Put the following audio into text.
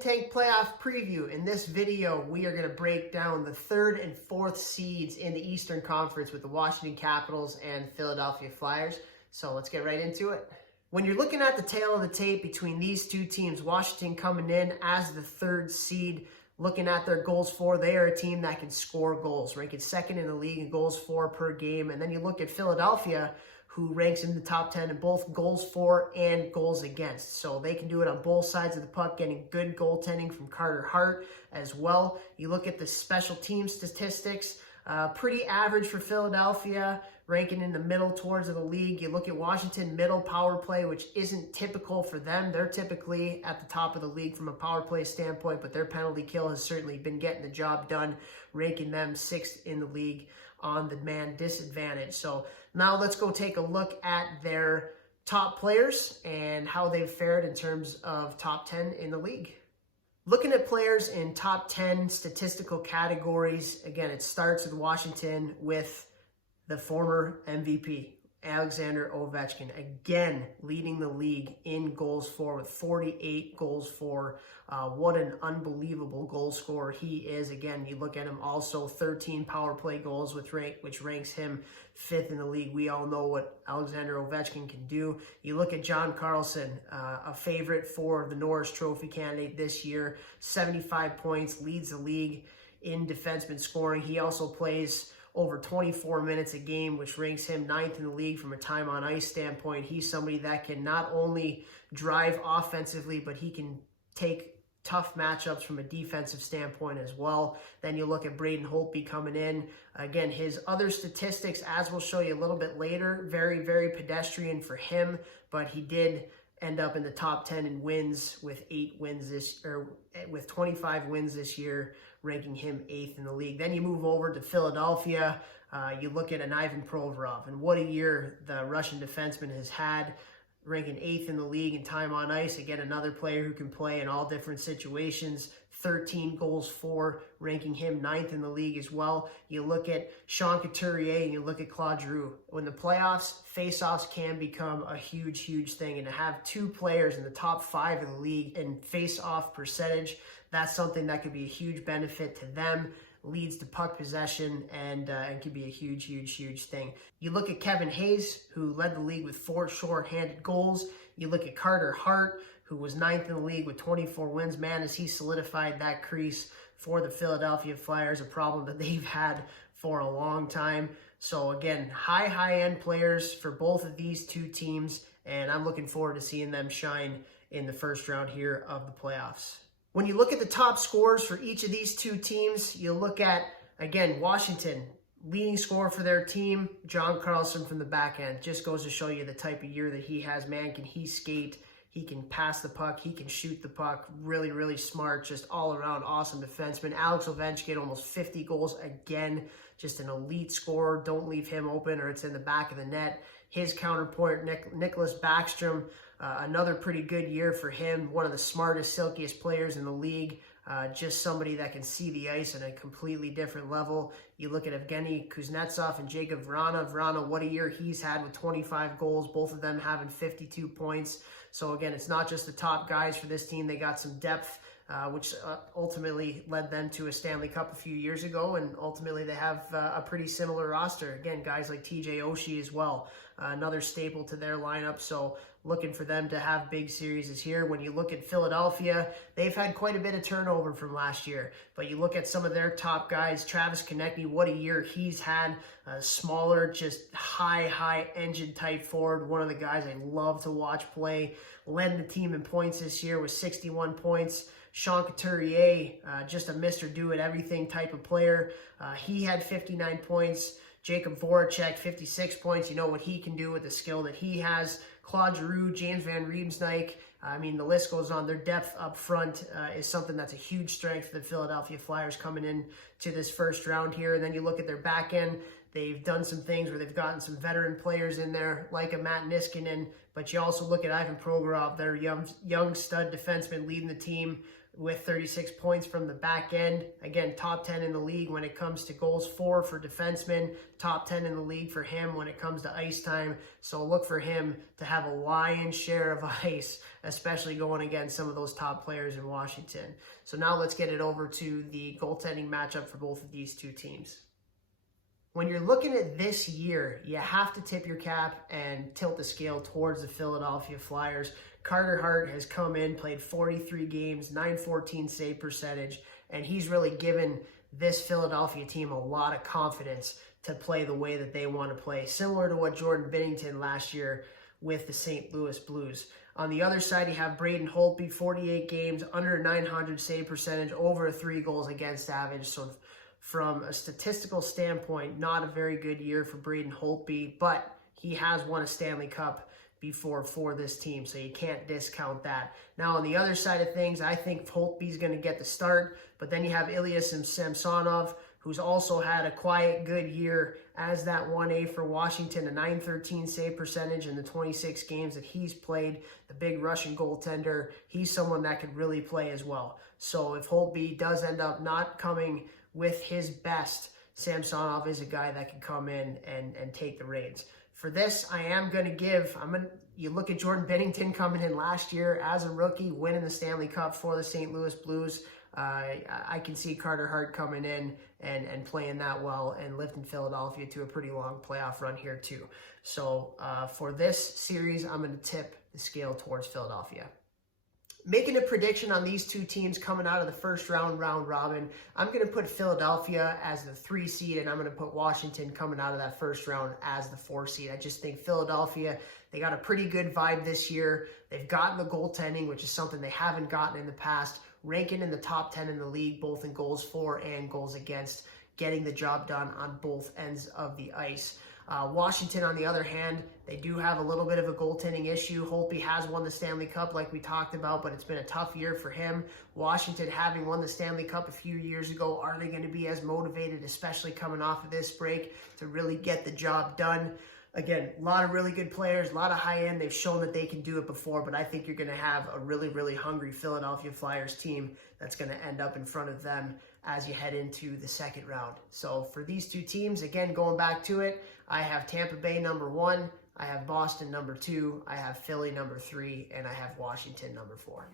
Think Tank playoff preview. In this video, we are going to break down the 3rd and 4th seeds in the Eastern Conference with the Washington Capitals and Philadelphia Flyers. So let's get right into it. When you're looking at the tail of the tape between these two teams, Washington coming in as the 3rd seed, looking at their goals for, they are a team that can score goals, ranking 2nd in the league in goals for per game. And then you look at Philadelphia, who ranks in the top 10 in both goals for and goals against. So they can do it on both sides of the puck, getting good goaltending from Carter Hart as well. You look at the special team statistics, pretty average for Philadelphia, ranking in the middle towards the league. You look at Washington, middle power play, which isn't typical for them. They're typically at the top of the league from a power play standpoint, but their penalty kill has certainly been getting the job done, ranking them 6th in the league on the man disadvantage. So now let's go take a look at their top players and how they've fared in terms of top 10 in the league. Looking at players in top 10 statistical categories, again, it starts with Washington with the former MVP, Alexander Ovechkin, again leading the league in goals for with 48 goals for. What an unbelievable goal scorer he is. Again, you look at him also 13 power play goals, which ranks him 5th in the league. We all know what Alexander Ovechkin can do. You look at John Carlson, a favorite for the Norris Trophy candidate this year, 75 points, leads the league in defenseman scoring. He also plays over 24 minutes a game, which ranks him 9th in the league from a time on ice standpoint. He's somebody that can not only drive offensively, but he can take tough matchups from a defensive standpoint as well. Then you look at Braden Holtby coming in. Again, his other statistics, as we'll show you a little bit later, very, very pedestrian for him, but he did end up in the top 10 in wins with 25 wins this year, ranking him 8th in the league. Then you move over to Philadelphia. You look at an Ivan Provorov, and what a year the Russian defenseman has had, ranking 8th in the league in time on ice. Again, another player who can play in all different situations. 13 goals for, ranking him 9th in the league as well. You look at Sean Couturier and you look at Claude Giroux. When the playoffs, face-offs can become a huge, huge thing. And to have 2 players in the top 5 in the league in face-off percentage, that's something that could be a huge benefit to them. Leads to puck possession and could be a huge, huge, huge thing. You look at Kevin Hayes, who led the league with 4 short-handed goals. You look at Carter Hart, who was 9th in the league with 24 wins. Man, as he solidified that crease for the Philadelphia Flyers, a problem that they've had for a long time. So again, high-end players for both of these two teams, and I'm looking forward to seeing them shine in the first round here of the playoffs. When you look at the top scorers for each of these two teams, you look at, again, Washington, leading scorer for their team, John Carlson from the back end. Just goes to show you the type of year that he has. Man, can he skate? He can pass the puck. He can shoot the puck. Really, really smart. Just all around awesome defenseman. Alex Ovechkin, almost 50 goals again. Just an elite scorer. Don't leave him open or it's in the back of the net. His counterpart, Nicholas Backstrom, another pretty good year for him. One of the smartest, silkiest players in the league. Just somebody that can see the ice at a completely different level. You look at Evgeny Kuznetsov and Jacob Vrana. Vrana, what a year he's had with 25 goals, both of them having 52 points. So again, it's not just the top guys for this team. They got some depth, which ultimately led them to a Stanley Cup a few years ago, and ultimately they have a pretty similar roster. Again, guys like TJ Oshie as well, another staple to their lineup. So looking for them to have big series here. When you look at Philadelphia, they've had quite a bit of turnover from last year. But you look at some of their top guys, Travis Konecny, what a year he's had. Smaller, just high engine type forward. One of the guys I love to watch play. Led the team in points this year with 61 points. Sean Couturier, just a Mr. Do-It-Everything type of player. He had 59 points. Jacob Voracek, 56 points. You know what he can do with the skill that he has. Claude Giroux, James Van Riemsdyk. I mean, the list goes on. Their depth up front is something that's a huge strength for the Philadelphia Flyers coming in to this first round here. And then you look at their back end. They've done some things where they've gotten some veteran players in there, like a Matt Niskanen. But you also look at Ivan Provorov, their young stud defenseman leading the team with 36 points from the back end. Again, top 10 in the league when it comes to goals for defensemen, top 10 in the league for him when it comes to ice time. So look for him to have a lion's share of ice, especially going against some of those top players in Washington. So now let's get it over to the goaltending matchup for both of these two teams. When you're looking at this year, you have to tip your cap and tilt the scale towards the Philadelphia Flyers. Carter Hart has come in, played 43 games, .914 save percentage, and he's really given this Philadelphia team a lot of confidence to play the way that they want to play, similar to what Jordan Binnington last year with the St. Louis Blues. On the other side, you have Braden Holtby, 48 games, under 900 save percentage, over 3 goals against average. So from a statistical standpoint, not a very good year for Braden Holtby, but he has won a Stanley Cup before for this team, so you can't discount that. Now, on the other side of things, I think Holtby's going to get the start, but then you have Ilya Samsonov, who's also had a quiet, good year as that 1A for Washington, a .913 save percentage in the 26 games that he's played, the big Russian goaltender. He's someone that could really play as well. So if Holtby does end up not coming with his best, Samsonov is a guy that can come in and take the reins. For this, I am going to give, you look at Jordan Binnington coming in last year as a rookie, winning the Stanley Cup for the St. Louis Blues. I can see Carter Hart coming in and playing that well and lifting Philadelphia to a pretty long playoff run here too. So for this series, I'm going to tip the scale towards Philadelphia. Making a prediction on these two teams coming out of the first round robin, I'm going to put Philadelphia as the 3 seed, and I'm going to put Washington coming out of that first round as the 4 seed. I just think Philadelphia, they got a pretty good vibe this year. They've gotten the goaltending, which is something they haven't gotten in the past, ranking in the top 10 in the league, both in goals for and goals against, getting the job done on both ends of the ice. Washington, on the other hand, they do have a little bit of a goaltending issue. Holtby has won the Stanley Cup like we talked about, but it's been a tough year for him. Washington, having won the Stanley Cup a few years ago, are they going to be as motivated, especially coming off of this break, to really get the job done? Again, a lot of really good players, a lot of high end. They've shown that they can do it before, but I think you're going to have a really, really hungry Philadelphia Flyers team that's going to end up in front of them as you head into the second round. So for these two teams, again, going back to it, I have Tampa Bay number 1, I have Boston number 2, I have Philly number 3, and I have Washington number 4.